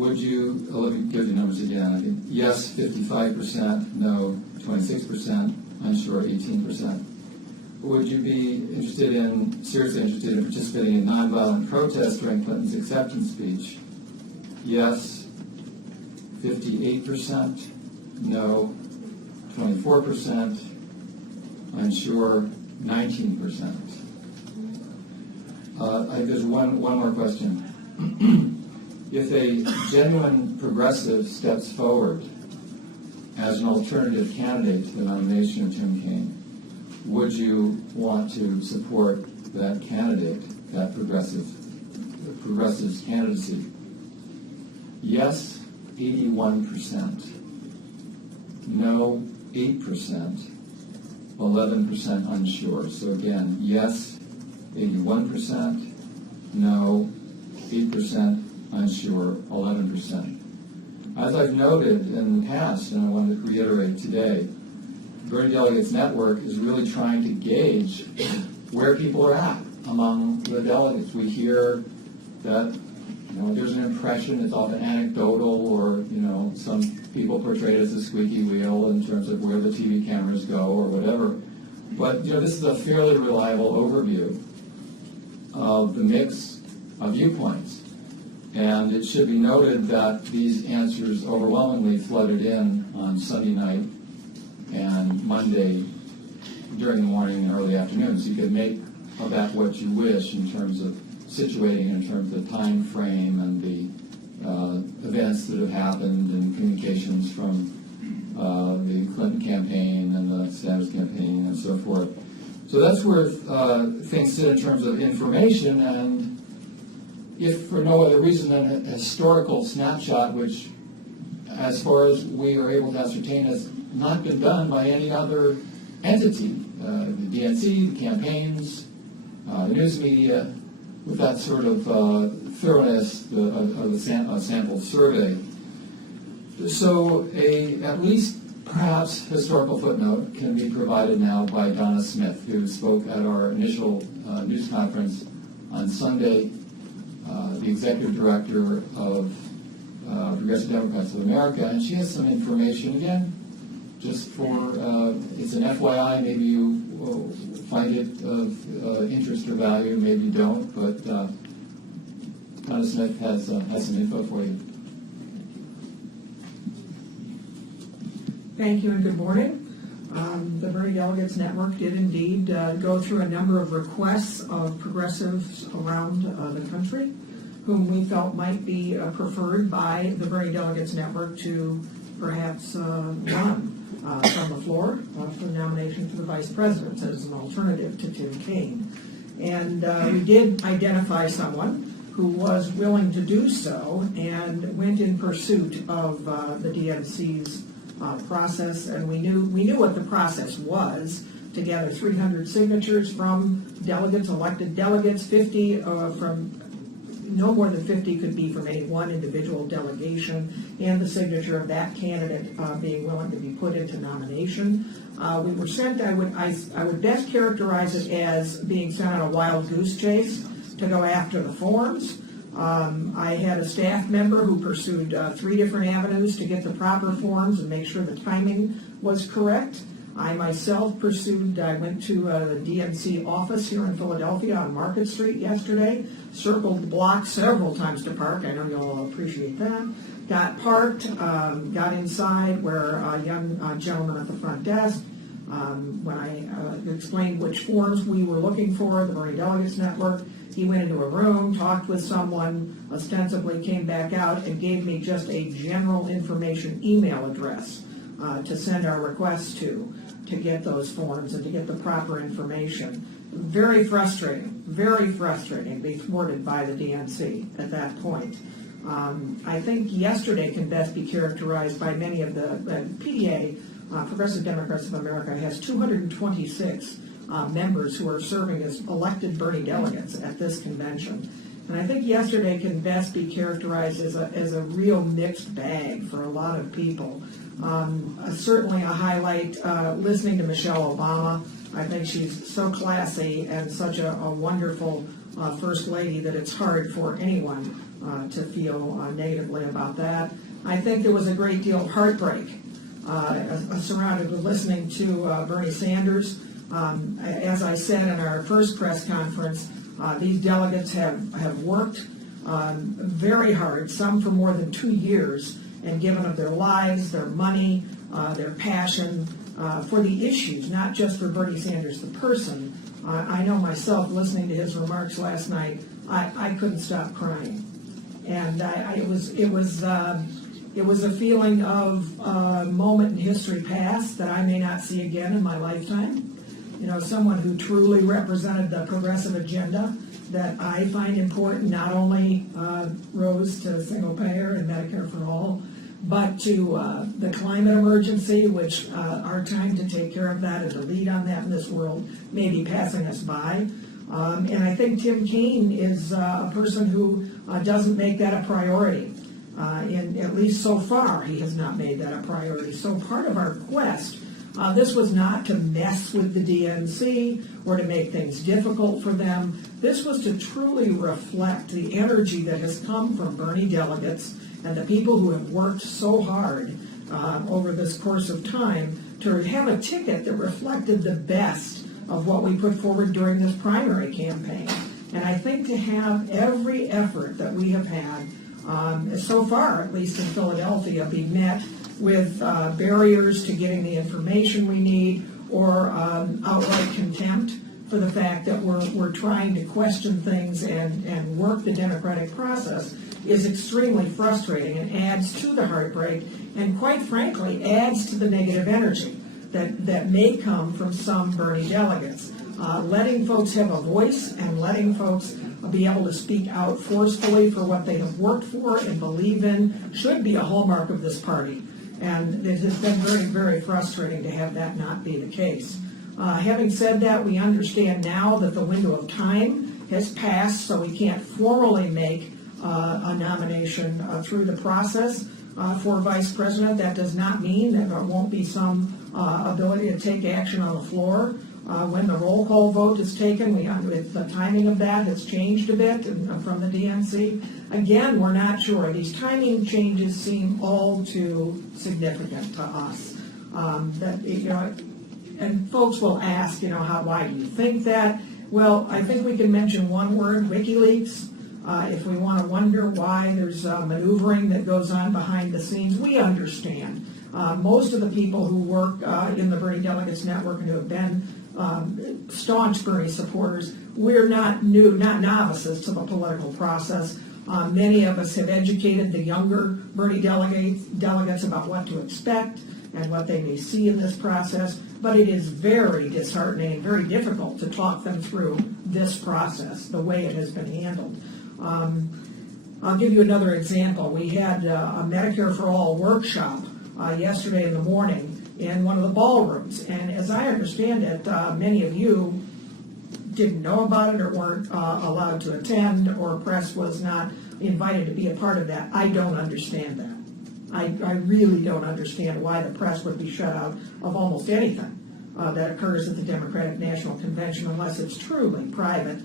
would you, let me give you numbers again. I think yes, 55%, no, 26%, unsure, 18%. Would you be seriously interested in participating in nonviolent protest during Clinton's acceptance speech? Yes, 58%, no, 24%, unsure, 19%. There's one more question. If a genuine progressive steps forward as an alternative candidate to the nomination of Tim Kaine, would you want to support that candidate, that progressive's candidacy? Yes, 81%. No, 8%. 11% unsure. So again, yes, 81%. No, 8%. Unsure, 11%. As I've noted in the past, and I want to reiterate today, Bernie Delegates Network is really trying to gauge where people are at among the delegates. We hear that there's an impression, it's often anecdotal, or some people portray it as a squeaky wheel in terms of where the TV cameras go or whatever. But this is a fairly reliable overview of the mix of viewpoints. And it should be noted that these answers overwhelmingly flooded in on Sunday night and Monday during the morning and early afternoon. So you could make of that what you wish in terms of situating, in terms of the time frame and the events that have happened and communications from the Clinton campaign and the Sanders campaign and so forth. So that's where things sit in terms of information, and if for no other reason than a historical snapshot, which, as far as we are able to ascertain, has not been done by any other entity, the DNC, the campaigns, the news media, with that sort of thoroughness of the sample survey. So at least perhaps historical footnote can be provided now by Donna Smith, who spoke at our initial news conference on Sunday, the executive director of Progressive Democrats of America, and she has some information, again, just for, it's an FYI, maybe you find it of interest or value, maybe you don't, but Donna Smith has some info for you. Thank you and good morning. The Bernie Delegates Network did indeed go through a number of requests of progressives around the country whom we felt might be preferred by the Bernie Delegates Network to perhaps run from the floor for the nomination for the vice president as an alternative to Tim Kaine. And we did identify someone who was willing to do so and went in pursuit of the DNC's process, and we knew what the process was: to gather 300 signatures from delegates, elected delegates, 50 from no more than 50 could be from any one individual delegation, and the signature of that candidate being willing to be put into nomination. We were sent, I would best characterize it as being sent on a wild goose chase to go after the forms. I had a staff member who pursued 3 different avenues to get the proper forms and make sure the timing was correct. I myself I went to the DNC office here in Philadelphia on Market Street yesterday, circled the block several times to park. I know you'll all appreciate that. Got parked, got inside where a young gentleman at the front desk, when I explained which forms we were looking for, the Bernie Delegates Network, he went into a room, talked with someone, ostensibly came back out and gave me just a general information email address to send our requests to get those forms and to get the proper information. Very frustrating to be thwarted by the DNC at that point. I think yesterday can best be characterized by many of the PDA, Progressive Democrats of America, has 226 members who are serving as elected Bernie delegates at this convention. And I think yesterday can best be characterized as a real mixed bag for a lot of people. Certainly a highlight, listening to Michelle Obama. I think she's so classy and such a wonderful First Lady that it's hard for anyone to feel negatively about that. I think there was a great deal of heartbreak surrounded with listening to Bernie Sanders. As I said in our first press conference, these delegates have worked very hard, some for more than 2 years, and given of their lives, their money, their passion for the issues, not just for Bernie Sanders the person. I know myself, listening to his remarks last night, I couldn't stop crying, and it was a feeling of a moment in history past that I may not see again in my lifetime. You know, someone who truly represented the progressive agenda that I find important, not only rose to single payer and Medicare for all, but to the climate emergency, which our time to take care of that and to lead on that in this world may be passing us by. And I think Tim Kaine is a person who doesn't make that a priority. And at least so far, he has not made that a priority. So part of our quest, this was not to mess with the DNC or to make things difficult for them. This was to truly reflect the energy that has come from Bernie delegates and the people who have worked so hard over this course of time to have a ticket that reflected the best of what we put forward during this primary campaign. And I think to have every effort that we have had, so far, at least in Philadelphia, be met with barriers to getting the information we need or outright contempt for the fact that we're trying to question things and work the democratic process is extremely frustrating and adds to the heartbreak and, quite frankly, adds to the negative energy that may come from some Bernie delegates. Letting folks have a voice and letting folks be able to speak out forcefully for what they have worked for and believe in should be a hallmark of this party. And it has been very, very frustrating to have that not be the case. Having said that, we understand now that the window of time has passed, so we can't formally make a nomination through the process for vice president. That does not mean that there won't be some ability to take action on the floor. When the roll call vote is taken, the timing of that has changed a bit from the DNC. Again, we're not sure. These timing changes seem all too significant to us. And folks will ask, why do you think that? Well, I think we can mention one word: WikiLeaks. If we want to wonder why there's maneuvering that goes on behind the scenes, we understand. Most of the people who work in the Bernie Delegates Network and who have been staunch Bernie supporters, we're not novices to the political process. Many of us have educated the younger Bernie delegates about what to expect and what they may see in this process, but it is very disheartening and very difficult to talk them through this process, the way it has been handled. I'll give you another example. We had a Medicare for All workshop yesterday in the morning in one of the ballrooms, and as I understand it, many of you didn't know about it or weren't allowed to attend, or press was not invited to be a part of that. I don't understand that. I really don't understand why the press would be shut out of almost anything that occurs at the Democratic National Convention unless it's truly private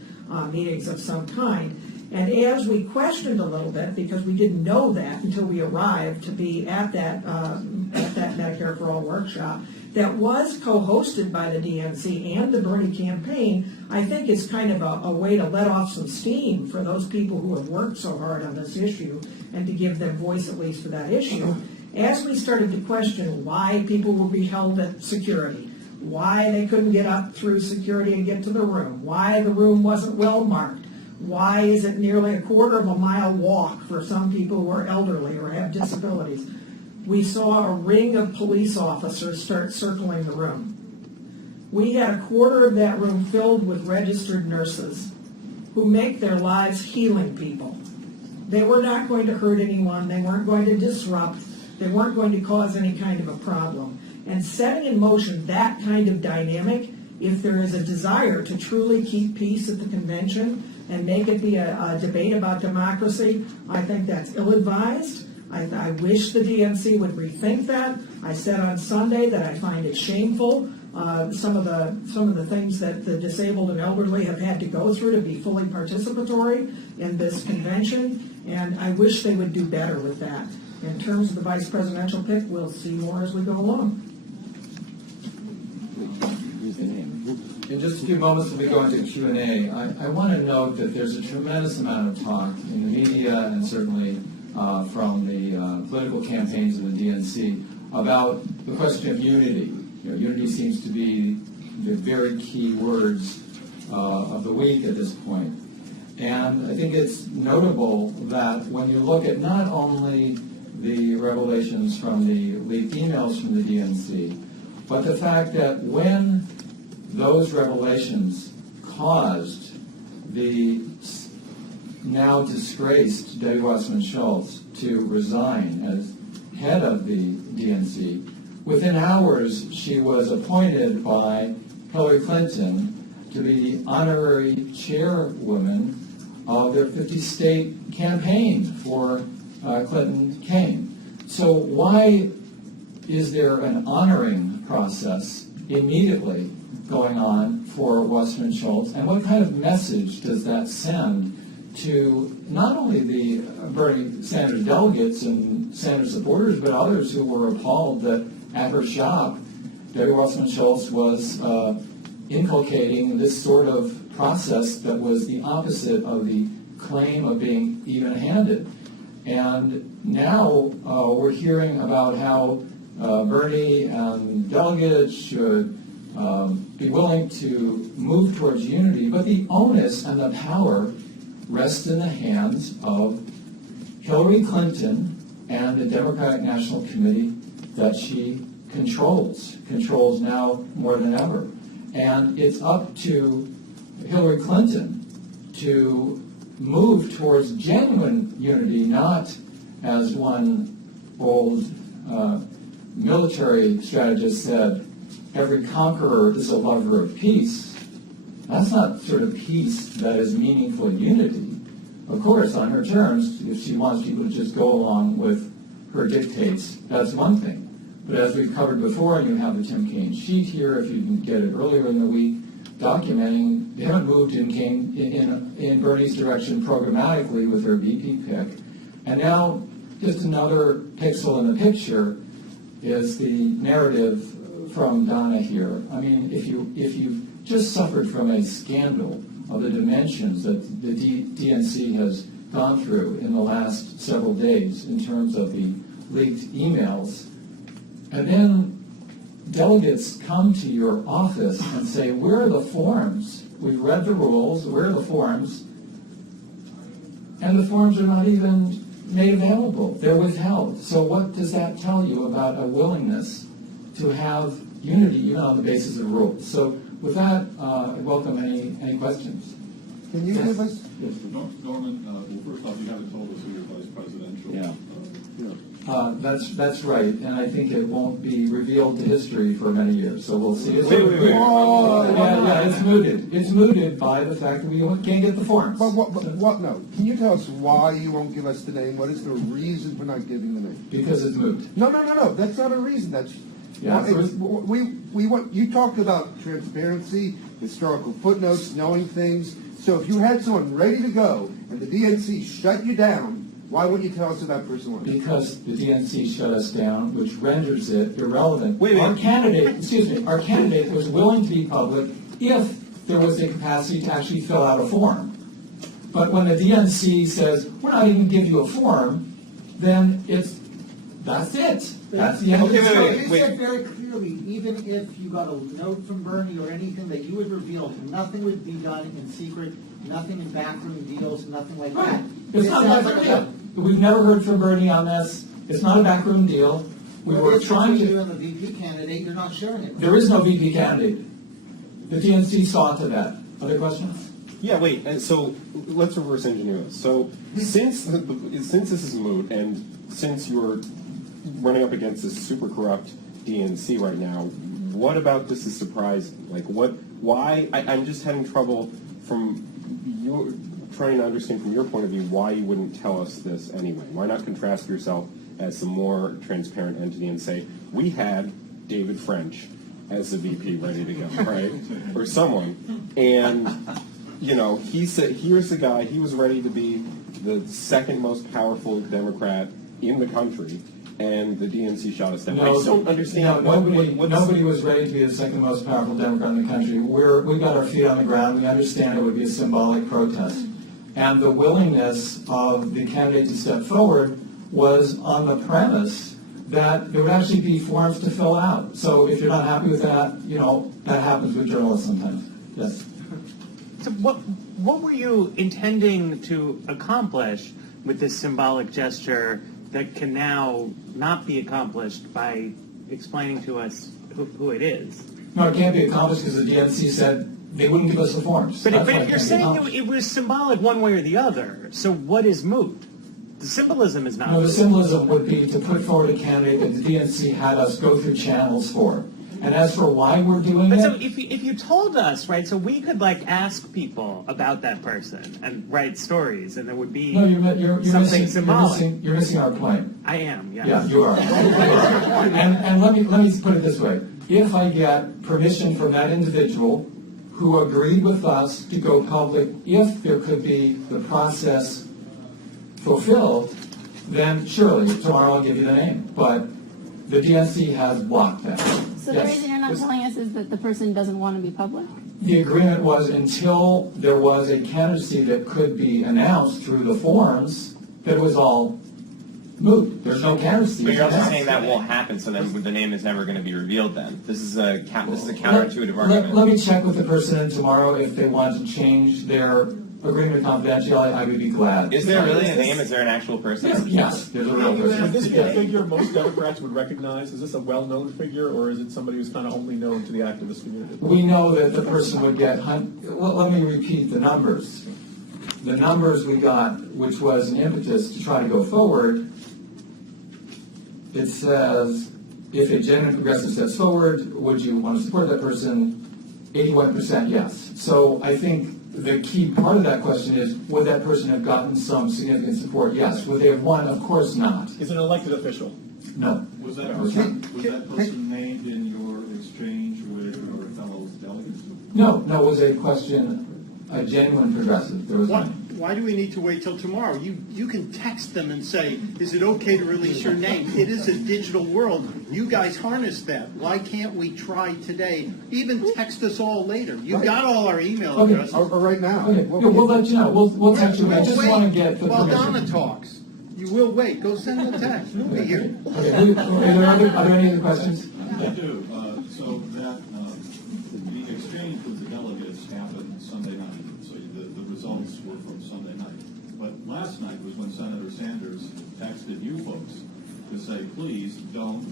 meetings of some kind. And as we questioned a little bit, because we didn't know that until we arrived to be at that Medicare for All workshop, that was co-hosted by the DNC and the Bernie campaign, I think is kind of a way to let off some steam for those people who have worked so hard on this issue and to give them voice at least for that issue. As we started to question why people would be held at security, why they couldn't get up through security and get to the room, why the room wasn't well marked, why is it nearly a quarter of a mile walk for some people who are elderly or have disabilities, we saw a ring of police officers start circling the room. We had a quarter of that room filled with registered nurses who make their lives healing people. They were not going to hurt anyone. They weren't going to disrupt. They weren't going to cause any kind of a problem. And setting in motion that kind of dynamic, if there is a desire to truly keep peace at the convention and make it be a debate about democracy, I think that's ill-advised. I wish the DNC would rethink that. I said on Sunday that I find it shameful, some of the things that the disabled and elderly have had to go through to be fully participatory in this convention. And I wish they would do better with that. In terms of the vice presidential pick, we'll see more as we go along. In just a few moments when we go into Q&A, I want to note that there's a tremendous amount of talk in the media and certainly from the political campaigns of the DNC about the question of unity. Unity seems to be the very key words of the week at this point. And I think it's notable that when you look at not only the revelations from the leaked emails from the DNC, but the fact that when those revelations caused the now disgraced Debbie Wasserman Schultz to resign as head of the DNC, within hours she was appointed by Hillary Clinton to be the honorary chairwoman of their 50-state campaign for Clinton-Kane. So why is there an honoring process immediately going on for Wasserman Schultz, and what kind of message does that send to not only the Bernie Sanders delegates and Sanders supporters, but others who were appalled that at her shop, Debbie Wasserman Schultz was inculcating this sort of process that was the opposite of the claim of being even-handed. And now we're hearing about how Bernie and delegates should be willing to move towards unity, but the onus and the power rests in the hands of Hillary Clinton and the Democratic National Committee that she controls now more than ever. And it's up to Hillary Clinton to move towards genuine unity, not as one old military strategist said, every conqueror is a lover of peace. That's not sort of peace that is meaningful unity. Of course, on her terms, if she wants people to just go along with her dictates, that's one thing. But as we've covered before, and you have the Tim Kaine sheet here, if you can get it earlier in the week, documenting they haven't moved in Bernie's direction programmatically with her VP pick. And now, just another pixel in the picture is the narrative from Donna here. I mean, if you've just suffered from a scandal of the dimensions that the DNC has gone through in the last several days in terms of the leaked emails, and then delegates come to your office and say, where are the forms? We've read the rules, where are the forms? And the forms are not even made available. They're withheld. So what does that tell you about a willingness to have unity even on the basis of rules? So with that, I welcome any questions. Can you give us? Yes, Norman, well, first off, you haven't told us who your vice presidential. That's right, and I think it won't be revealed to history for many years, so we'll see. Wait. It's mooted. It's mooted by the fact that we can't get the forms. But what? No. Can you tell us why you won't give us the name? What is the reason for not giving the name? Because it's moot. No. That's not a reason. That's we want. You talked about transparency, historical footnotes, knowing things. So if you had someone ready to go and the DNC shut you down, why wouldn't you tell us who that person was? Because the DNC shut us down, which renders it irrelevant. Wait. Our candidate was willing to be public if there was the capacity to actually fill out a form. But when the DNC says, we're not even going to give you a form, then that's it. That's the end of the story. You said very clearly, even if you got a note from Bernie or anything that you would reveal, nothing would be done in secret, nothing in backroom deals, nothing like that. Right. It's not a backroom deal. We've never heard from Bernie on this. It's not a backroom deal. We were trying to. You and the VP candidate, you're not sharing it. There is no VP candidate. The DNC saw to that. Other questions? Yeah, wait. And so let's reverse engineer this. So since this is moot, and since you're running up against this super corrupt DNC right now, what about this is surprising? Like, why? I'm just having trouble trying to understand from your point of view why you wouldn't tell us this anyway. Why not contrast yourself as some more transparent entity and say, we had David French as the VP ready to go, right? Or someone. And, he said, here's the guy, he was ready to be the second most powerful Democrat in the country, and the DNC shot us down. I just don't understand. Nobody was ready to be the second most powerful Democrat in the country. We've got our feet on the ground. We understand it would be a symbolic protest. And the willingness of the candidate to step forward was on the premise that there would actually be forms to fill out. So if you're not happy with that, that happens with journalists sometimes. Yes. So what were you intending to accomplish with this symbolic gesture that can now not be accomplished by explaining to us who it is? No, it can't be accomplished because the DNC said they wouldn't give us the forms. But if you're saying it was symbolic one way or the other, so what is moot? The symbolism is not. No, the symbolism would be to put forward a candidate that the DNC had us go through channels for. And as for why we're doing But it... so if you told us, right, so we could ask people about that person and write stories, and there would be you're something symbolic. You're missing our point. I am, yes. Yeah, you are. And let me put it this way. If I get permission from that individual who agreed with us to go public, if there could be the process fulfilled, then surely tomorrow I'll give you the name. But the DNC has blocked that. So the reason you're not telling us is that the person doesn't want to be public? The agreement was until there was a candidacy that could be announced through the forms, that it was all moot. There's no candidacy. But you're also saying that won't happen, so then the name is never going to be revealed then. This is a counterintuitive argument. Let me check with the person tomorrow if they want to change their agreement of confidentiality. I would be glad. Is there really a name? Is there an actual person? Yes, there's a real person. Would this be a figure most Democrats would recognize? Is this a well-known figure, or is it somebody who's kind of only known to the activist community? We know that the person would get, well, let me repeat the numbers. The numbers we got, which was an impetus to try to go forward, it says, if a genuine progressive steps forward, would you want to support that person? 81% yes. So I think the key part of that question is, would that person have gotten some significant support? Yes. Would they have won? Of course not. Is it an elected official? No. Was that person named in your exchange with your fellow delegates? No, it was a question, a genuine progressive. There was none. Why do we need to wait till tomorrow? You can text them and say, is it okay to release your name? It is a digital world. You guys harness that. Why can't we try today? Even text us all later. You've got all our email addresses. Or right now. Okay, we'll let you know. We'll text you. I just want to get the While permission. Donna talks, you will wait. Go send the text. We'll be here. Okay. Are there any other questions? I do. So that the exchange with the delegates happened Sunday night. So the results were from Sunday night. But last night was when Senator Sanders texted you folks to say, please don't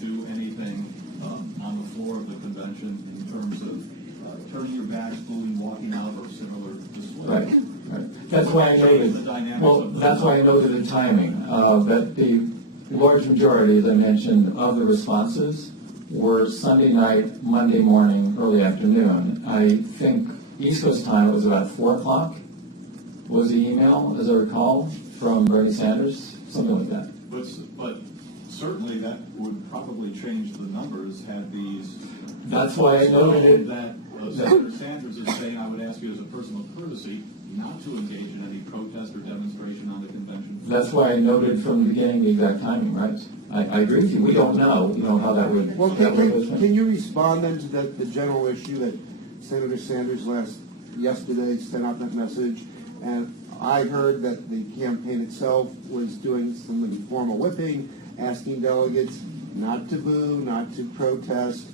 do anything on the floor of the convention in terms of turning your backs, moving, walking out, or similar display. Right. That's why I noted. Well, that's why I noted the timing. That the large majority, as I mentioned, of the responses were Sunday night, Monday morning, early afternoon. I think East Coast time it was about 4 o'clock. Was the email, as I recall, from Bernie Sanders, something like that. But certainly that would probably change the numbers had these. That's why I noted it. That Senator Sanders is saying, I would ask you as a personal courtesy not to engage in any protest or demonstration on the convention. That's why I noted from the beginning the exact timing, right? I agree with you. We don't know, how that would. Well, can you respond then to the general issue that Senator Sanders yesterday sent out that message? And I heard that the campaign itself was doing some informal whipping, asking delegates not to boo, not to protest.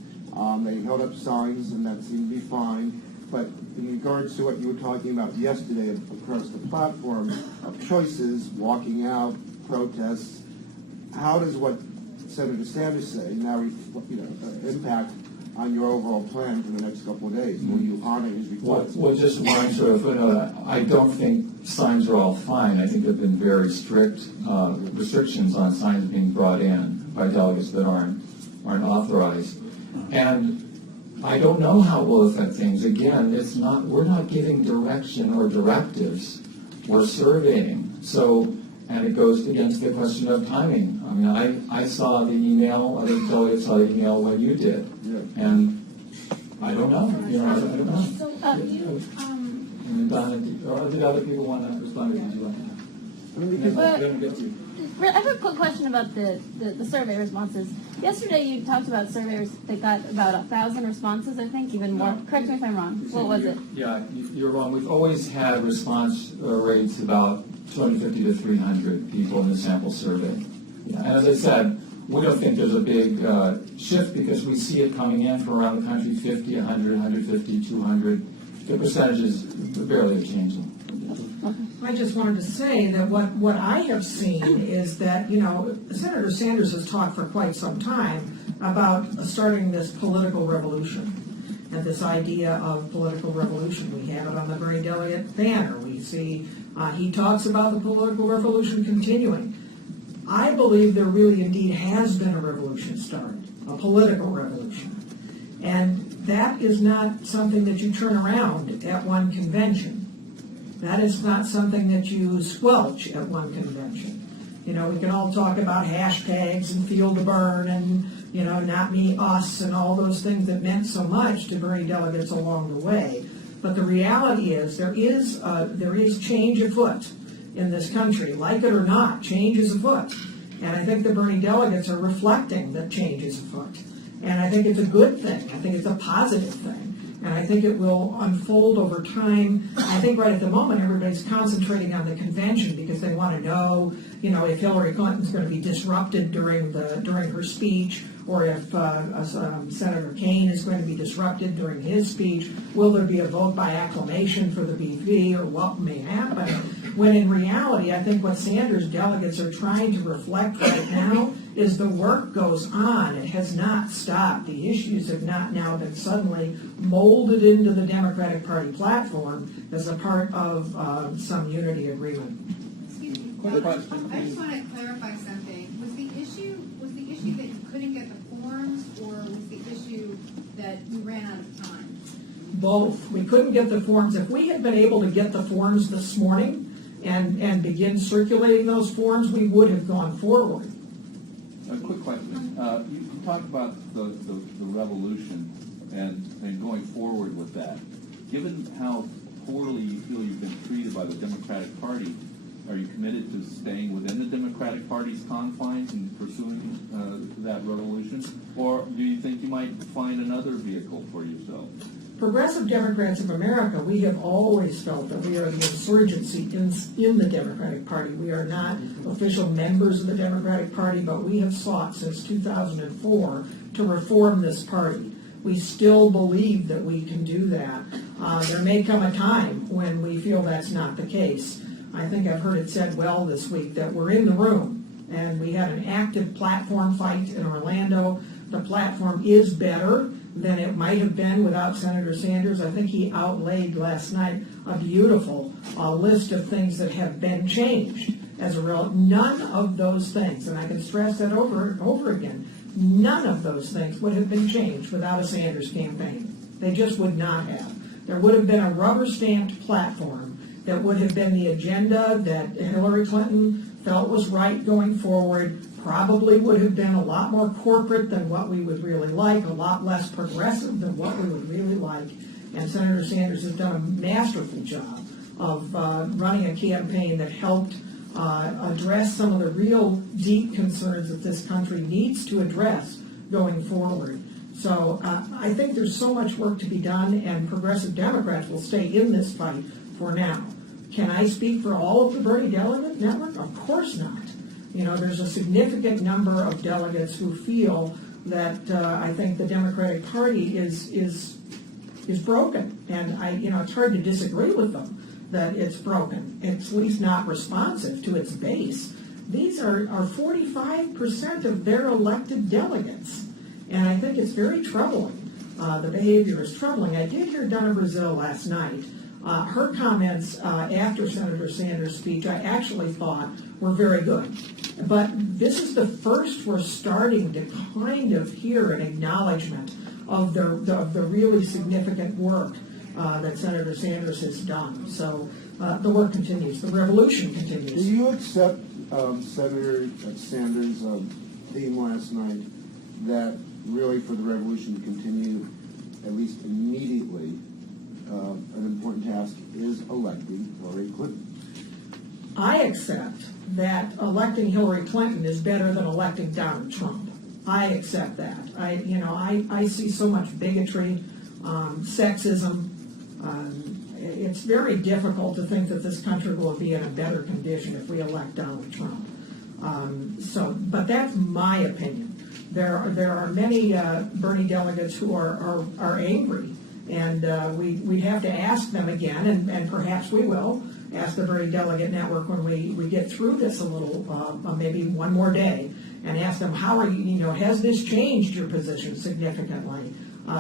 They held up signs, and that seemed to be fine. But in regards to what you were talking about yesterday across the platform of choices, walking out, protests, how does what Senator Sanders say now impact on your overall plan for the next couple of days? Will you honor his request? Well, just one sort of footnote. I don't think signs are all fine. I think there have been very strict restrictions on signs being brought in by delegates that aren't authorized. And I don't know how it will affect things. Again, we're not giving direction or directives. We're surveying. So, and it goes against the question of timing. I mean, I saw the email, other delegates saw the email when you did. Yeah. And I don't know. I don't know. So And Donna, or did other people want to respond? Or did you want to? I mean, because Well, Let him get to. I have a quick question about the survey responses. Yesterday you talked about surveys that got about 1,000 responses, I think, even more. No. Correct me if I'm wrong. What was it? Yeah, you're wrong. We've always had response rates about 250 to 300 people in the sample survey. Yeah, and as I said, we don't think there's a big shift because we see it coming in from around the country, 50, 100, 150, 200. The percentages barely have changed them. I just wanted to say that what I have seen is that, Senator Sanders has talked for quite some time about starting this political revolution and this idea of political revolution. We have it on the Bernie delegate banner. We see he talks about the political revolution continuing. I believe there really indeed has been a revolution started, a political revolution. And that is not something that you turn around at one convention. That is not something that you squelch at one convention. We can all talk about hashtags and field to burn and, not me, us, and all those things that meant so much to Bernie delegates along the way. But the reality is there is change afoot in this country. Like it or not, change is afoot. And I think the Bernie delegates are reflecting that change is afoot. And I think it's a good thing. I think it's a positive thing. And I think it will unfold over time. I think right at the moment everybody's concentrating on the convention because they want to know, if Hillary Clinton's going to be disrupted during her speech, or if Senator Kaine is going to be disrupted during his speech. Will there be a vote by acclamation for the BV, or what may happen? When in reality, I think what Sanders delegates are trying to reflect right now is the work goes on. It has not stopped. The issues have not now been suddenly molded into the Democratic Party platform as a part of some unity agreement. Excuse me. Quick question, I just want to clarify something. Was the issue that you couldn't get the forms, or was the issue that you ran out of time? Both. We couldn't get the forms. If we had been able to get the forms this morning and begin circulating those forms, we would have gone forward. A quick question. You talked about the revolution and going forward with that. Given how poorly you feel you've been treated by the Democratic Party, are you committed to staying within the Democratic Party's confines and pursuing that revolution? Or do you think you might find another vehicle for yourself? Progressive Democrats of America, we have always felt that we are the insurgency in the Democratic Party. We are not official members of the Democratic Party, but we have sought since 2004 to reform this party. We still believe that we can do that. There may come a time when we feel that's not the case. I think I've heard it said well this week that we're in the room, and we had an active platform fight in Orlando. The platform is better than it might have been without Senator Sanders. I think he outlaid last night a beautiful list of things that have been changed as a result. None of those things, and I can stress that over and over again, none of those things would have been changed without a Sanders campaign. They just would not have. There would have been a rubber-stamped platform that would have been the agenda that Hillary Clinton felt was right going forward, probably would have been a lot more corporate than what we would really like, a lot less progressive than what we would really like. And Senator Sanders has done a masterful job of running a campaign that helped address some of the real deep concerns that this country needs to address going forward. So I think there's so much work to be done, and progressive Democrats will stay in this fight for now. Can I speak for all of the Bernie delegate network? Of course not. There's a significant number of delegates who feel that I think the Democratic Party is broken, and it's hard to disagree with them that it's broken. It's at least not responsive to its base. These are 45% of their elected delegates, and I think it's very troubling. The behavior is troubling. I did hear Donna Brazile last night. Her comments after Senator Sanders' speech, I actually thought were very good. But this is the first we're starting to kind of hear an acknowledgement of the really significant work that Senator Sanders has done. So the work continues. The revolution continues. Do you accept Senator Sanders' theme last night that really for the revolution to continue, at least immediately, an important task is electing Hillary Clinton? I accept that electing Hillary Clinton is better than electing Donald Trump. I accept that. I see so much bigotry, sexism. It's very difficult to think that this country will be in a better condition if we elect Donald Trump. But that's my opinion. There are many Bernie delegates who are angry, and we'd have to ask them again, and perhaps we will ask the Bernie Delegate Network when we get through this a little, maybe one more day, and ask them, how are you, has this changed your position significantly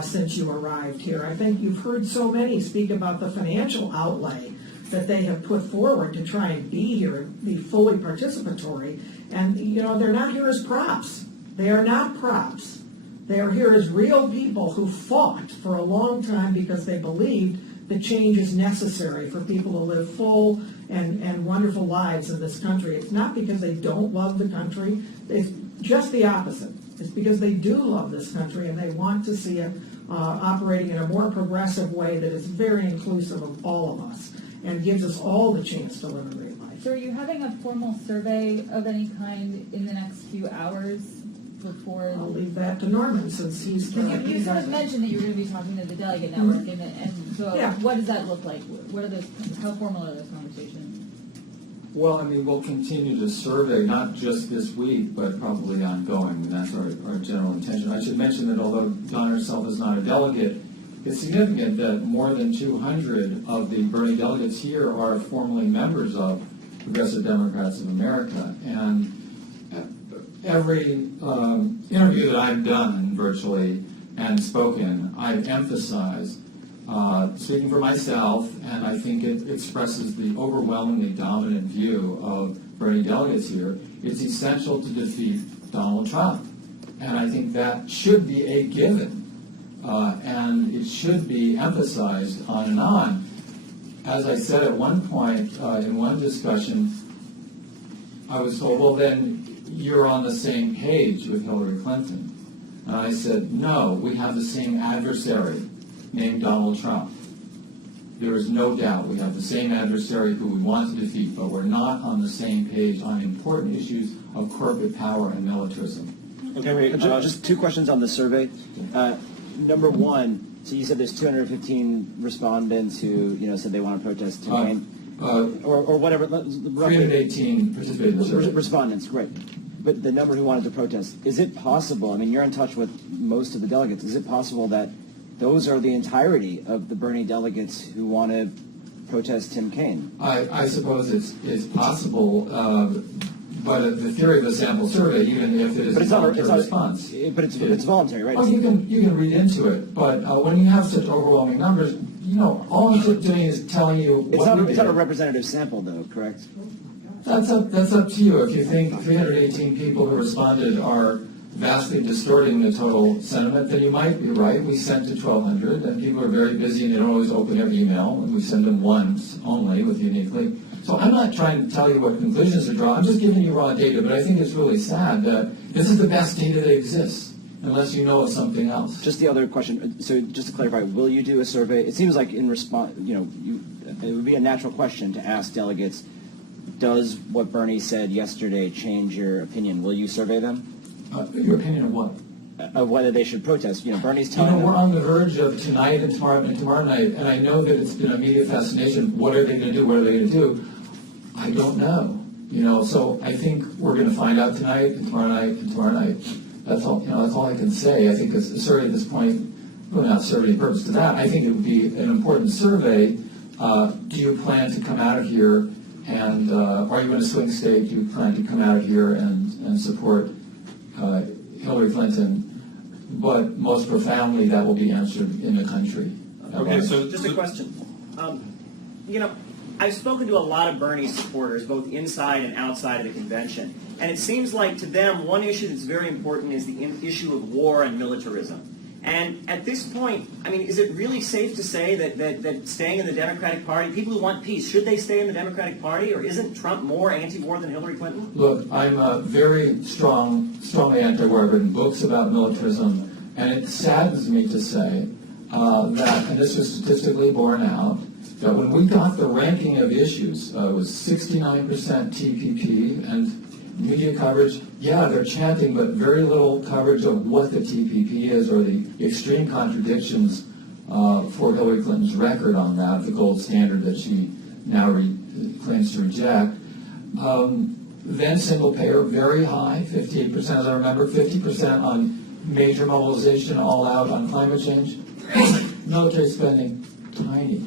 since you arrived here? I think you've heard so many speak about the financial outlay that they have put forward to try and be here and be fully participatory, and they're not here as props. They are not props. They are here as real people who fought for a long time because they believed that change is necessary for people to live full and wonderful lives in this country. It's not because they don't love the country. It's just the opposite. It's because they do love this country and they want to see it operating in a more progressive way that is very inclusive of all of us and gives us all the chance to live a great life. So are you having a formal survey of any kind in the next few hours before? I'll leave that to Norman since he's You sort of mentioned that you were going to be talking to the delegate network, and so Yeah. what does that look like? What are those? How formal are those conversations? Well, we'll continue to survey, not just this week, but probably ongoing, and that's our general intention. I should mention that although Don herself is not a delegate, it's significant that more than 200 of the Bernie delegates here are formally members of Progressive Democrats of America. And every interview that I've done virtually and spoken, I've emphasized, speaking for myself, and I think it expresses the overwhelmingly dominant view of Bernie delegates here, it's essential to defeat Donald Trump. And I think that should be a given. And it should be emphasized on and on. As I said at one point in one discussion, I was told, well, then you're on the same page with Hillary Clinton. And I said, no, we have the same adversary named Donald Trump. There is no doubt we have the same adversary who we want to defeat, but we're not on the same page on important issues of corporate power and militarism. Okay, wait, just two questions on the survey. Number one, so you said there's 215 respondents who, said they want to protest Tim Kaine, or whatever. 318 participated in the survey. Respondents, great. But the number who wanted to protest, is it possible, you're in touch with most of the delegates, is it possible that those are the entirety of the Bernie delegates who want to protest Tim Kaine? I suppose it's possible, but the theory of the sample survey, even if it is a voluntary response. But it's voluntary, right? Oh, you can read into it, but when you have such overwhelming numbers, all I'm doing is telling you it's not a representative sample, though, correct? That's up to you. If you think 318 people who responded are vastly distorting the total sentiment, then you might be right. We sent to 1,200, and people are very busy and they don't always open every email, and we send them once only with Uniquely. So I'm not trying to tell you what conclusions to draw. I'm just giving you raw data, but I think it's really sad that this is the best data that exists, unless you know of something else. Just the other question, so just to clarify, will you do a survey? It seems like in response, it would be a natural question to ask delegates, does what Bernie said yesterday change your opinion? Will you survey them? Your opinion of what? Of whether they should protest. Bernie's telling them. We're on the verge of tonight and tomorrow night, and I know that it's been a media fascination. What are they going to do? What are they going to do? I don't know. So I think we're going to find out tonight and tomorrow night. That's all. That's all I can say. I think it's a survey at this point, really not serving any purpose to that. I think it would be an important survey. Do you plan to come out of here and are you in a swing state? Do you plan to come out of here and support Hillary Clinton? But most profoundly, that will be answered in the country. Okay, so just a question. I've spoken to a lot of Bernie supporters, both inside and outside of the convention, and it seems like to them one issue that's very important is the issue of war and militarism. And at this point, is it really safe to say that staying in the Democratic Party, people who want peace, should they stay in the Democratic Party, or isn't Trump more anti-war than Hillary Clinton? Look, I'm very strongly anti-war. I've written books about militarism, and it saddens me to say that, and this was statistically borne out, that when we got the ranking of issues, it was 69% TPP and media coverage, yeah, they're chanting, but very little coverage of what the TPP is or the extreme contradictions for Hillary Clinton's record on that, the gold standard that she now claims to reject. Then single payer, very high, 58% as I remember, 50% on major mobilization, all out on climate change. Military spending, tiny.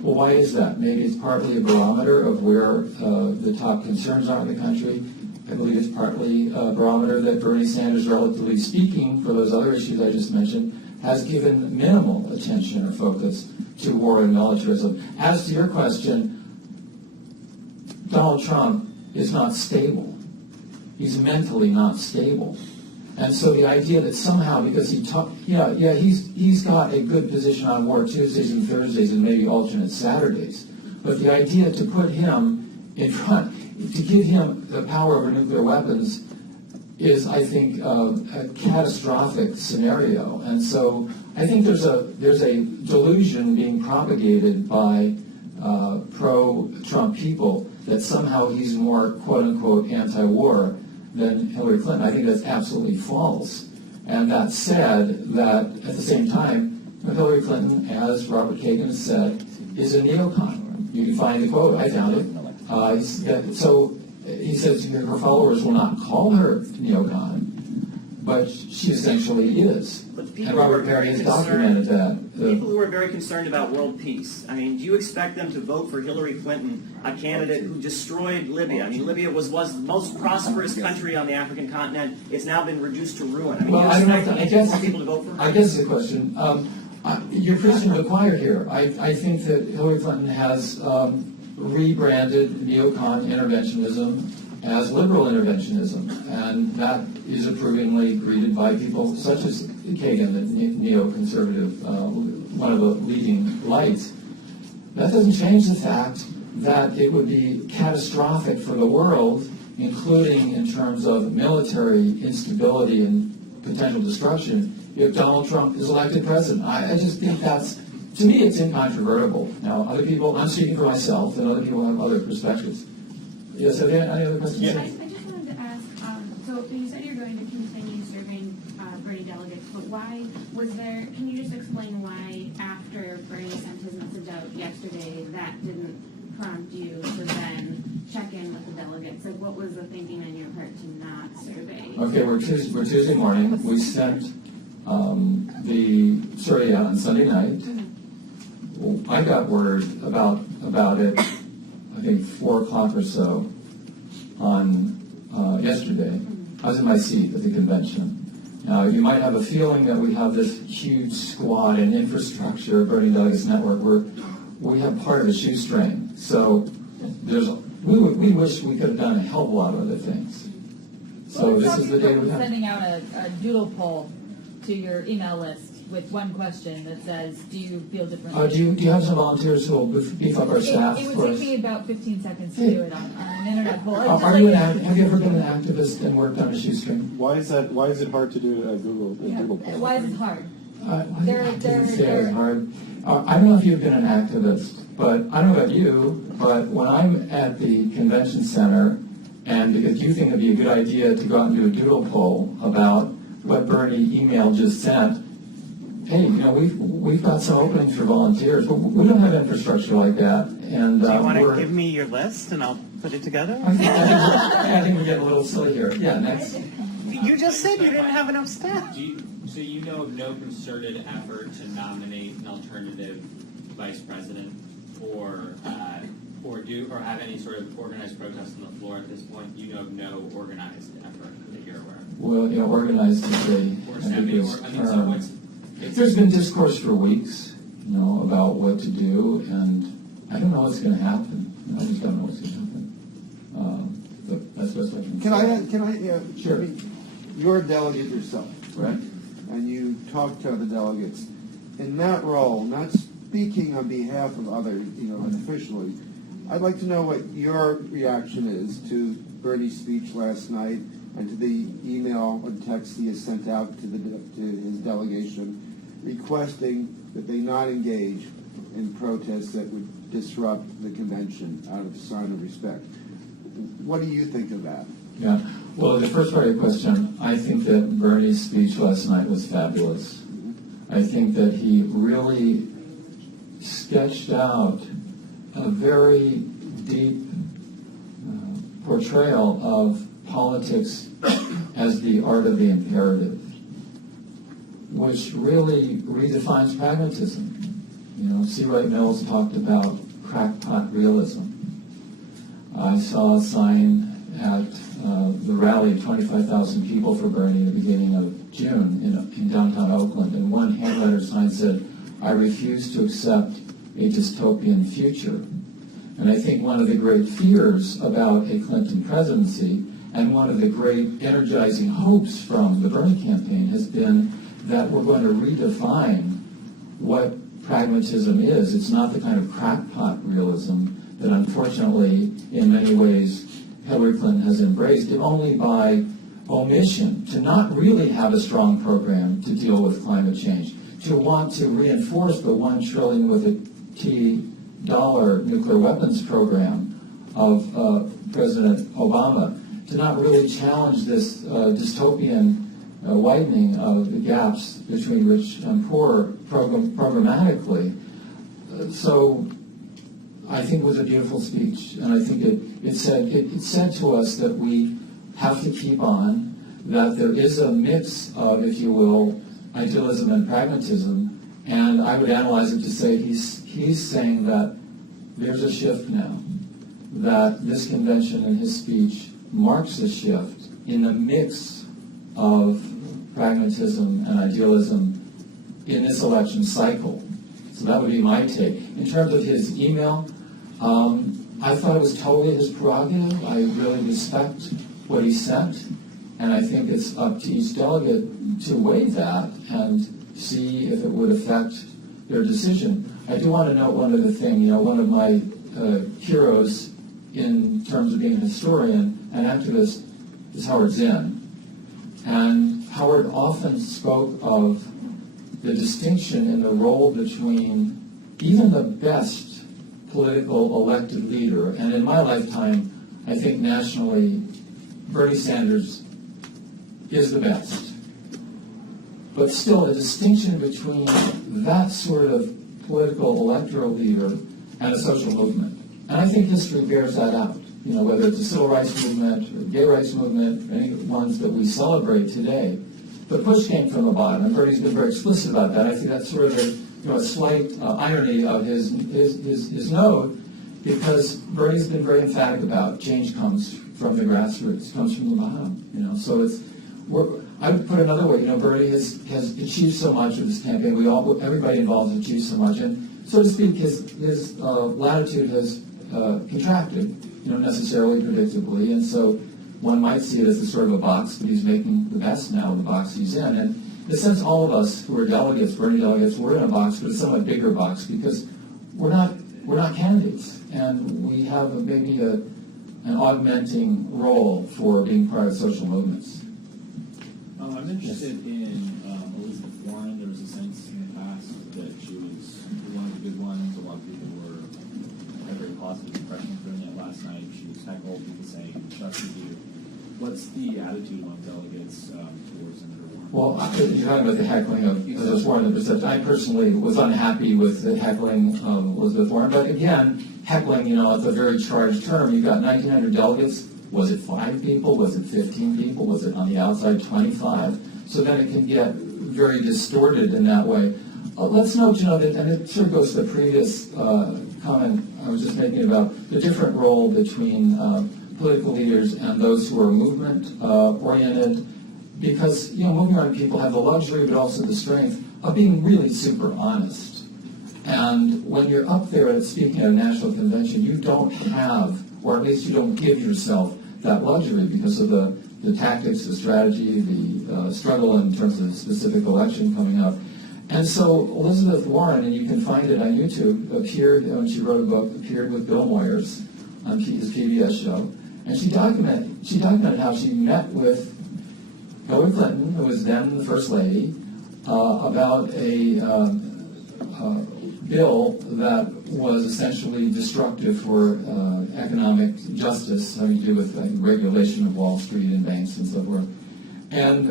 Well, why is that? Maybe it's partly a barometer of where the top concerns are in the country. I believe it's partly a barometer that Bernie Sanders, relatively speaking, for those other issues I just mentioned, has given minimal attention or focus to war and militarism. As to your question, Donald Trump is not stable. He's mentally not stable. And so the idea that somehow, because he's got a good position on war Tuesdays and Thursdays and maybe alternate Saturdays, but the idea to put him in front, to give him the power over nuclear weapons is, I think, a catastrophic scenario. And so I think there's a delusion being propagated by pro-Trump people that somehow he's more, quote-unquote, anti-war than Hillary Clinton. I think that's absolutely false. And that said, that at the same time, Hillary Clinton, as Robert Kagan has said, is a neocon. You can find the quote, I found it. So he says her followers will not call her neocon, but she essentially is. And Robert Perry has documented that. People who are very concerned about world peace. I mean, do you expect them to vote for Hillary Clinton, a candidate who destroyed Libya? I mean, Libya was the most prosperous country on the African continent. It's now been reduced to ruin. I mean, Well, do you expect more people to vote for her? I guess it's a question. You're preaching to the choir here. I think that Hillary Clinton has rebranded neocon interventionism as liberal interventionism, and that is approvingly greeted by people such as Kagan, the neoconservative, one of the leading lights. That doesn't change the fact that it would be catastrophic for the world, including in terms of military instability and potential destruction, if Donald Trump is elected president. I just think that's, to me, it's incontrovertible. Now, other people, I'm speaking for myself, and other people have other perspectives. Yes, are there any other questions? Yeah. I just wanted to ask, so you said you're going to continue serving Bernie delegates, but why was there, can you just explain why after Bernie sent his message out yesterday, that didn't prompt you to then check in with the delegates? Like, what was the thinking on your part to not survey? Okay, we're Tuesday morning. We sent the survey out on Sunday night. I got word about it, I think 4 o'clock or so on yesterday. I was in my seat at the convention. Now, you might have a feeling that we have this huge squad and infrastructure, Bernie Delegates Network, where we have part of a shoestring. So we wish we could have done a hell of a lot of other things. So this is the day we have. Sending out a doodle poll to your email list with one question that says, do you feel differently? Do you have some volunteers who will beef up our staff? It would take me about 15 seconds to do it on an internet poll. Have you ever been an activist and worked on a shoestring? Why is it hard to do a Google poll? Why is it hard? I didn't say it was hard. I don't know if you've been an activist, but I don't know about you, but when I'm at the convention center, and because you think it'd be a good idea to go out and do a doodle poll about what Bernie email just sent, hey, we've got some openings for volunteers, but we don't have infrastructure like that. And do you want to give me your list and I'll put it together? I think we're getting a little silly here. Yeah, next. You just said you didn't have enough staff. So you know of no concerted effort to nominate an alternative vice president, or have any sort of organized protest on the floor at this point? You know of no organized effort that you're aware of? Well, organized is a ambiguous term. There's been discourse for weeks, about what to do, and I don't know what's going to happen. I just don't know what's going to happen. But that's what I can say. Can I? Sure. I mean, you're a delegate yourself, right? And you talk to other delegates. In that role, not speaking on behalf of others, officially, I'd like to know what your reaction is to Bernie's speech last night and to the email and text he has sent out to his delegation requesting that they not engage in protests that would disrupt the convention out of sign of respect. What do you think of that? Yeah, well, the first part of your question, I think that Bernie's speech last night was fabulous. I think that he really sketched out a very deep portrayal of politics as the art of the imperative, which really redefines pragmatism. You know, C. Wright Mills talked about crackpot realism. I saw a sign at the rally of 25,000 people for Bernie at the beginning of June in downtown Oakland, and one hand-lettered sign said, "I refuse to accept a dystopian future." And I think one of the great fears about a Clinton presidency, and one of the great energizing hopes from the Bernie campaign, has been that we're going to redefine what pragmatism is. It's not the kind of crackpot realism that unfortunately, in many ways, Hillary Clinton has embraced, if only by omission, to not really have a strong program to deal with climate change, to want to reinforce the $1 trillion with a T dollar nuclear weapons program of President Obama, to not really challenge this dystopian widening of the gaps between rich and poor programmatically. So I think it was a beautiful speech, and I think it said to us that we have to keep on, that there is a mix of, if you will, idealism and pragmatism, and I would analyze it to say he's saying that there's a shift now, that this convention and his speech marks a shift in the mix of pragmatism and idealism in this election cycle. So that would be my take. In terms of his email, I thought it was totally his prerogative. I really respect what he sent, and I think it's up to each delegate to weigh that and see if it would affect their decision. I do want to note one other thing. You know, one of my heroes in terms of being a historian and activist is Howard Zinn. And Howard often spoke of the distinction in the role between even the best political elected leader, and in my lifetime, I think nationally, Bernie Sanders is the best. But still, a distinction between that sort of political electoral leader and a social movement. And I think history bears that out. You know, whether it's the civil rights movement or the gay rights movement, or any ones that we celebrate today, the push came from the bottom, and Bernie's been very explicit about that. I think that's sort of a slight irony of his note, because Bernie's been very emphatic about change comes from the grassroots, comes from the bottom. You know, so I would put it another way. You know, Bernie has achieved so much with this campaign. Everybody involved has achieved so much, and so to speak, his latitude has contracted. You know, necessarily, predictably, and so one might see it as a sort of a box, but he's making the best now of the box he's in. And in a sense, all of us who are delegates, Bernie delegates, we're in a box, but a somewhat bigger box, because we're not candidates, and we have maybe an augmenting role for being part of social movements. I'm interested in Elizabeth Warren. There was a sense in the past that she was one of the good ones. A lot of people had very positive impressions of her last night. She was heckled, people saying, trusted you. What's the attitude among delegates towards Senator Warren? Well, you're talking about the heckling of Elizabeth Warren. I personally was unhappy with the heckling of Elizabeth Warren, but again, heckling, you know, it's a very charged term. You've got 1,900 delegates. Was it 5 people? Was it 15 people? Was it on the outside 25? So then it can get very distorted in that way. Let's note, you know, that, and it sort of goes to the previous comment I was just making about the different role between political leaders and those who are movement-oriented, because, you know, movement-oriented people have the luxury but also the strength of being really super honest. And when you're up there at speaking at a national convention, you don't have, or at least you don't give yourself that luxury because of the tactics, the strategy, the struggle in terms of the specific election coming up. And so Elizabeth Warren, and you can find it on YouTube, appeared, when she wrote a book, appeared with Bill Moyers on his PBS show. And she documented how she met with Hillary Clinton, who was then the First Lady, about a bill that was essentially destructive for economic justice, having to do with regulation of Wall Street and banks and so forth. And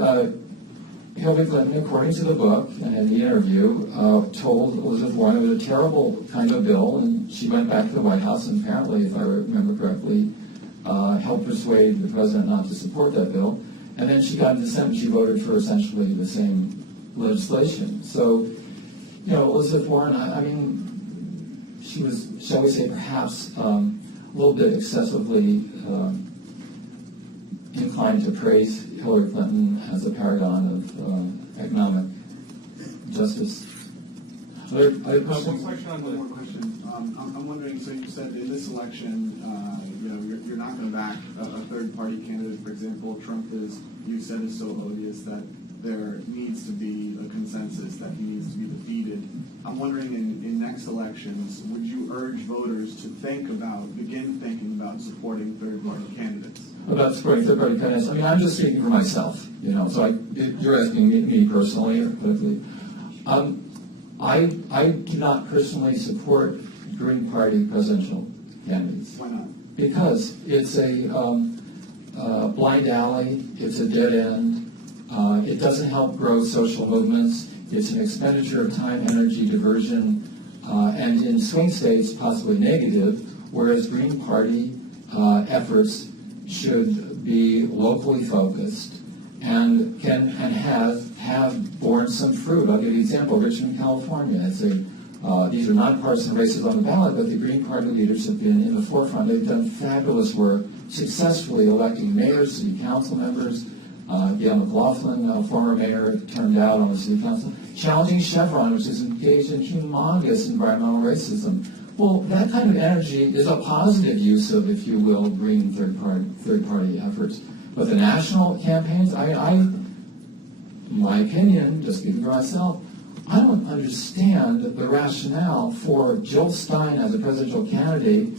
Hillary Clinton, according to the book and the interview, told Elizabeth Warren it was a terrible kind of bill, and she went back to the White House and apparently, if I remember correctly, helped persuade the president not to support that bill. And then she got into the Senate and she voted for essentially the same legislation. So, Elizabeth Warren, I mean, she was, shall we say, perhaps a little bit excessively inclined to praise Hillary Clinton as a paragon of economic justice. Other questions? One more question. I'm wondering, so you said in this election, you're not going to back a third-party candidate, for example. Trump you said is so odious that there needs to be a consensus that he needs to be defeated. I'm wondering in next elections, would you urge voters to begin thinking about supporting third-party candidates? About supporting third-party candidates. I mean, I'm just speaking for myself, so you're asking me personally or politically. I do not personally support Green Party presidential candidates. Why not? Because it's a blind alley, it's a dead end, it doesn't help grow social movements, it's an expenditure of time, energy, diversion, and in swing states, possibly negative, whereas Green Party efforts should be locally focused and have borne some fruit. I'll give you an example. Richmond, California. These are nonpartisan races on the ballot, but the Green Party leaders have been in the forefront. They've done fabulous work, successfully electing mayors, city council members. Gail McLaughlin, a former mayor, turned out on the city council, challenging Chevron, which is engaged in humongous environmental racism. Well, that kind of energy is a positive use of, if you will, green third-party efforts. But the national campaigns, in my opinion, just speaking for myself, I don't understand the rationale for Jill Stein as a presidential candidate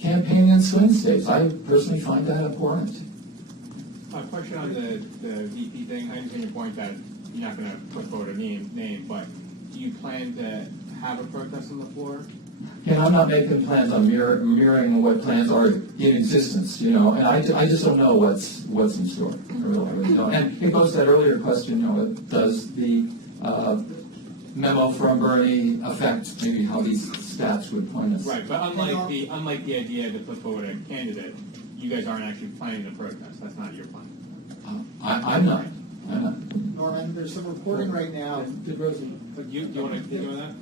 campaigning in swing states. I personally find that abhorrent. A question on the VP thing. I understand your point that you're not going to put forward a name, but do you plan to have a protest on the floor? And I'm not making plans. I'm mirroring what plans are in existence, and I just don't know what's in store. I really don't. And it goes to that earlier question, does the memo from Bernie affect maybe how these stats would point us? Right, but unlike the idea to put forward a candidate, you guys aren't actually planning to protest. That's not your plan. I'm not. Norman, there's some reporting right now. Do you want to do that?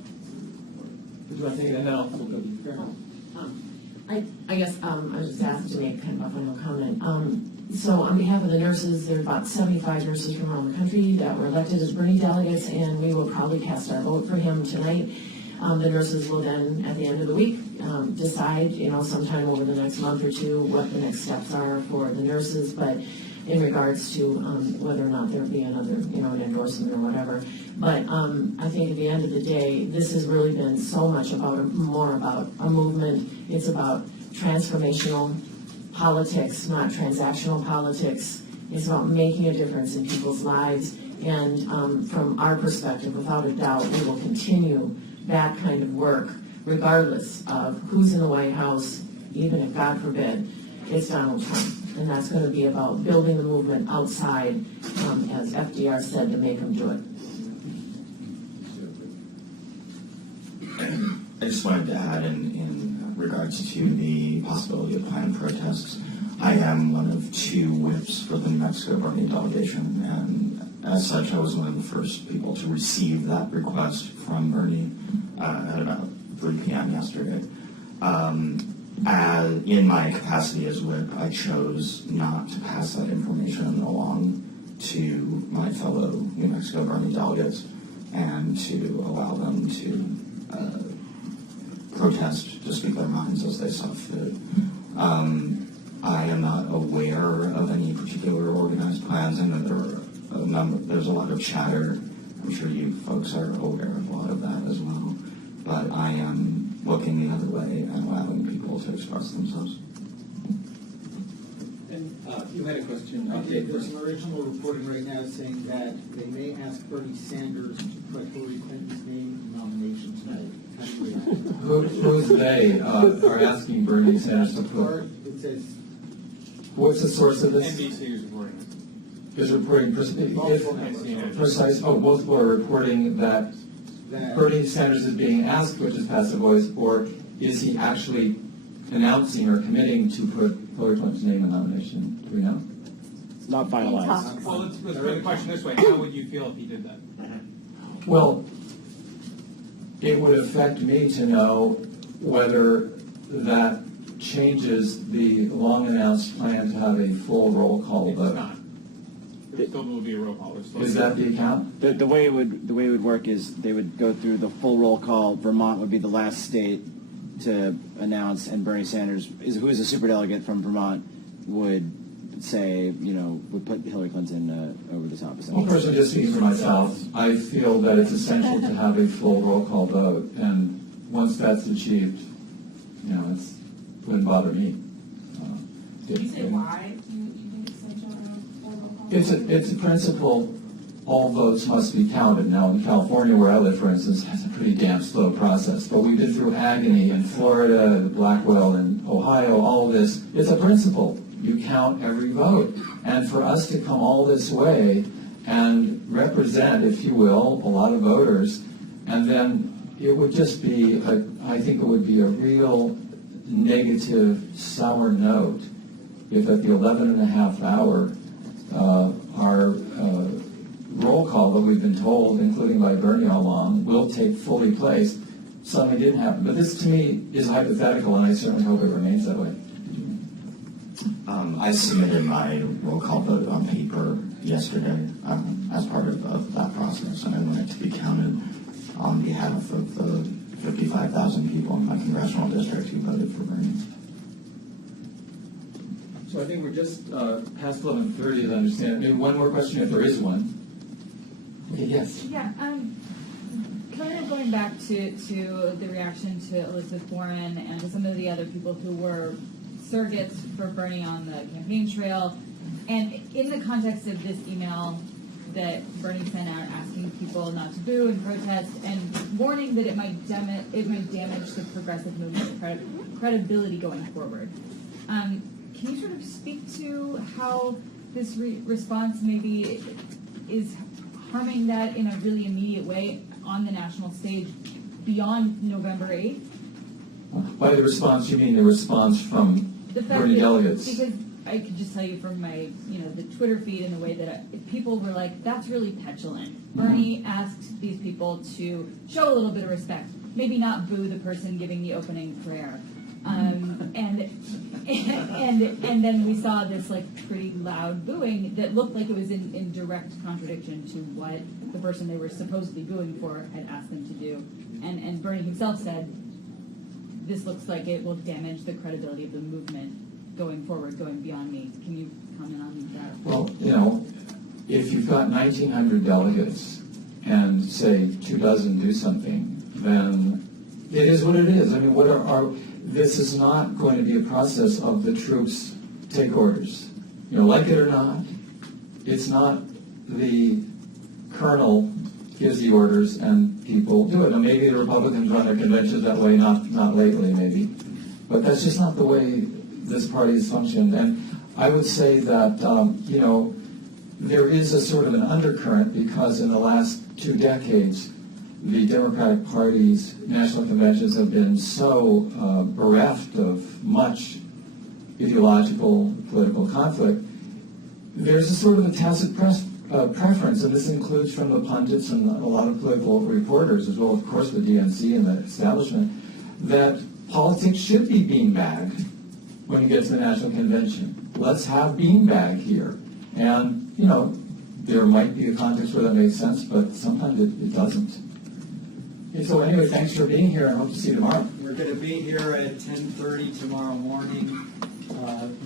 Did you want to take it, and then I'll go to you. I guess I was just asked to make kind of a final comment. So on behalf of the nurses, there are about 75 nurses from around the country that were elected as Bernie delegates, and we will probably cast our vote for him tonight. The nurses will then, at the end of the week, decide, sometime over the next month or two, what the next steps are for the nurses. But in regards to whether or not there will be another, an endorsement or whatever. But I think at the end of the day, this has really been so much more about a movement. It's about transformational politics, not transactional politics. It's about making a difference in people's lives. And from our perspective, without a doubt, we will continue that kind of work, regardless of who's in the White House, even if, God forbid, it's Donald Trump. And that's going to be about building the movement outside, as FDR said, to make them do it. I just wanted to add in regards to the possibility of planned protests. I am one of 2 whips for the New Mexico Bernie delegation, and as such, I was one of the first people to receive that request from Bernie at about 3 p.m. yesterday. In my capacity as whip, I chose not to pass that information along to my fellow New Mexico Bernie delegates and to allow them to protest, to speak their minds as they saw fit. I am not aware of any particular organized plans. I know there's a lot of chatter. I'm sure you folks are aware of a lot of that as well. But I am looking the other way and allowing people to express themselves. And You had a question. Okay, there's some original reporting right now saying that they may ask Bernie Sanders to put Hillary Clinton's name in nomination tonight. Who's they are asking Bernie Sanders to put? It says. What's the source of this? NBC is reporting Is reporting precise. Oh, both people are reporting that Bernie Sanders is being asked, which is passive voice, or is he actually announcing or committing to put Hillary Clinton's name in nomination? Do we know? It's not finalized. Well, let's put the question this way. How would you feel if he did that? Well, it would affect me to know whether that changes the long-announced plan to have a full roll call vote. It's not. There still will be a roll call. Is that the account? The way it would work is they would go through the full roll call. Vermont would be the last state to announce, and Bernie Sanders, who is a superdelegate from Vermont, would say, would put Hillary Clinton over the top. Well, personally, just speaking for myself, I feel that it's essential to have a full roll call vote, and once that's achieved, it wouldn't bother me. Can you say why you think it's essential to have a roll call? It's a principle. All votes must be counted. Now, in California, where I live, for instance, has a pretty damn slow process. But we've been through agony in Florida, Blackwell, in Ohio, all of this. It's a principle. You count every vote. And for us to come all this way and represent, if you will, a lot of voters, and then it would just be, I think it would be a real negative, sour note if at the 11.5 hour, our roll call that we've been told, including by Bernie all along, will take fully place, suddenly didn't happen. But this, to me, is hypothetical, and I certainly hope it remains that way. I submitted my roll call vote on paper yesterday as part of that process, and I want it to be counted on behalf of the 55,000 people in my congressional district who voted for Bernie. So I think we're just past 11:30, as I understand it. Maybe one more question, if there is one. Okay, yes. Yeah, kind of going back to the reaction to Elizabeth Warren and to some of the other people who were surrogates for Bernie on the campaign trail, and in the context of this email that Bernie sent out asking people not to boo and protest and warning that it might damage the progressive movement's credibility going forward. Can you sort of speak to how this response maybe is harming that in a really immediate way on the national stage beyond November 8th? By the response, you mean the response from Bernie delegates? Because I could just tell you from my, the Twitter feed and the way that people were like, that's really petulant. Bernie asked these people to show a little bit of respect, maybe not boo the person giving the opening prayer. And then we saw this pretty loud booing that looked like it was in direct contradiction to what the person they were supposedly booing for had asked them to do. And Bernie himself said, this looks like it will damage the credibility of the movement going forward, going beyond me. Can you comment on that? Well, if you've got 1,900 delegates and say 24 do something, then it is what it is. I mean, this is not going to be a process of the troops take orders. Like it or not, it's not the colonel gives the orders and people do it. Now, maybe the Republicans run their conventions that way, not lately maybe, but that's just not the way this party has functioned. And I would say that, there is a sort of an undercurrent because in the last 2 decades, the Democratic Party's national conventions have been so bereft of much ideological, political conflict. There's a sort of a tacit preference, and this includes from the pundits and a lot of political reporters, as well, of course, the DNC and the establishment, that politics should be beanbagged when you get to the national convention. Let's have beanbag here. And, there might be a context where that makes sense, but sometimes it doesn't. Okay, so anyway, thanks for being here, and hope to see you tomorrow. We're going to be here at 10:30 tomorrow morning.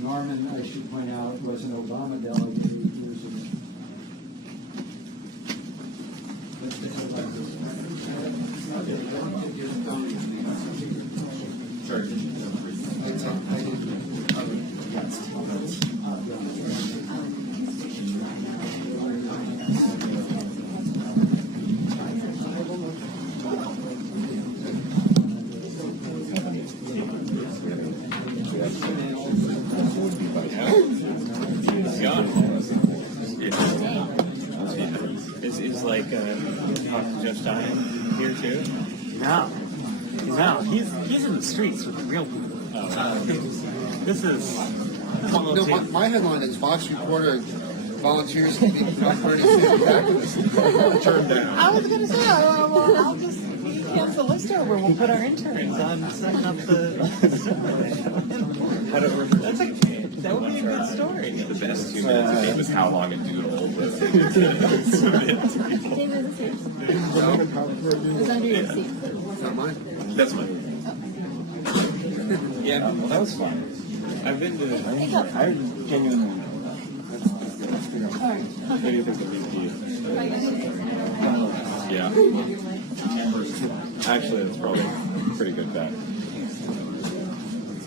Norman, I should point out, was an Obama delegate years ago. Sorry, is like talk to Jeff Stein here too? No. He's in the streets with the real people. This is No, my headline is Vox reporter volunteers to be Bernie Sanders activists. Turned down. I was going to say, I'll just hand the list over. We'll put our interns on setting up the. That would be a good story. The best 2 minutes of game is how long a doodle was. It's under your seat. It's not mine. That's mine. Yeah, well, that was fun. I've been to. I genuinely. What do you think the VP is? Yeah. Actually, that's probably a pretty good bet.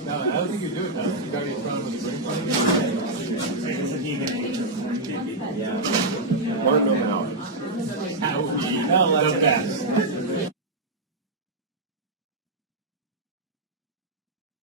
No, I don't think you do it. You got to get thrown with the green flag. Yeah. Martin O'Malley. That would be the best.